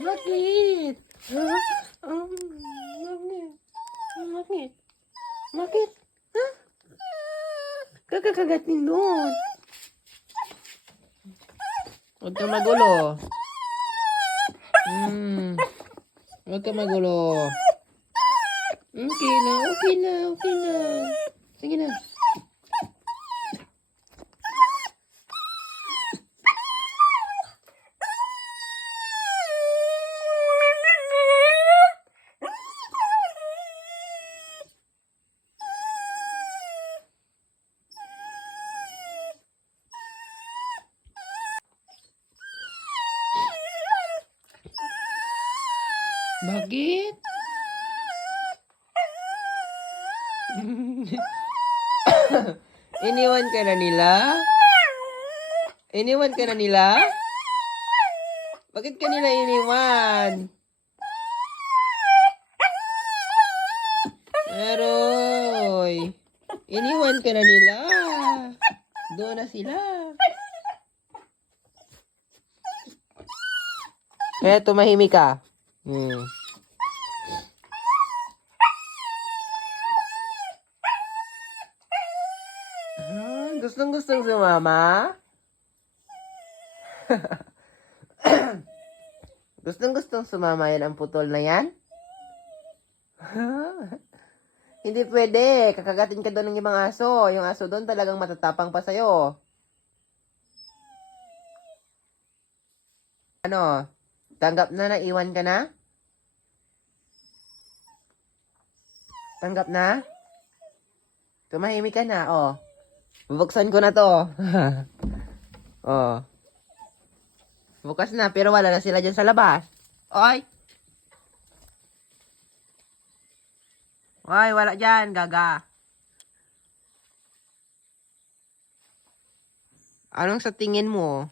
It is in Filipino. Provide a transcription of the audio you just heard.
Bakit? Huh? Bakit? Bakit? Bakit? Ha? Kakakagatin doon. Huwag ka magulo. Huwag ka magulo. Okay na, okay na, okay na. Sige na. Bakit? Iniwan ka na nila? Iniwan ka na nila? Bakit ka nila iniwan? Aroy! Iniwan ka na nila? Doon na sila. Kaya tumahimik ka. Gustong sumama? Gustong sumama yan ang putol na yan? Hindi pwede. Kakagatin ka doon ng ibang aso. Yung aso doon talagang matatapang pa sa'yo. Ano? Tanggap na naiwan ka na? Tanggap na? Tumahimik ka na, oh. Bubuksan ko na to. Oh. Bukas na, pero wala na sila dyan sa labas. Oy! Oy, wala dyan, gaga. Anong sa tingin mo?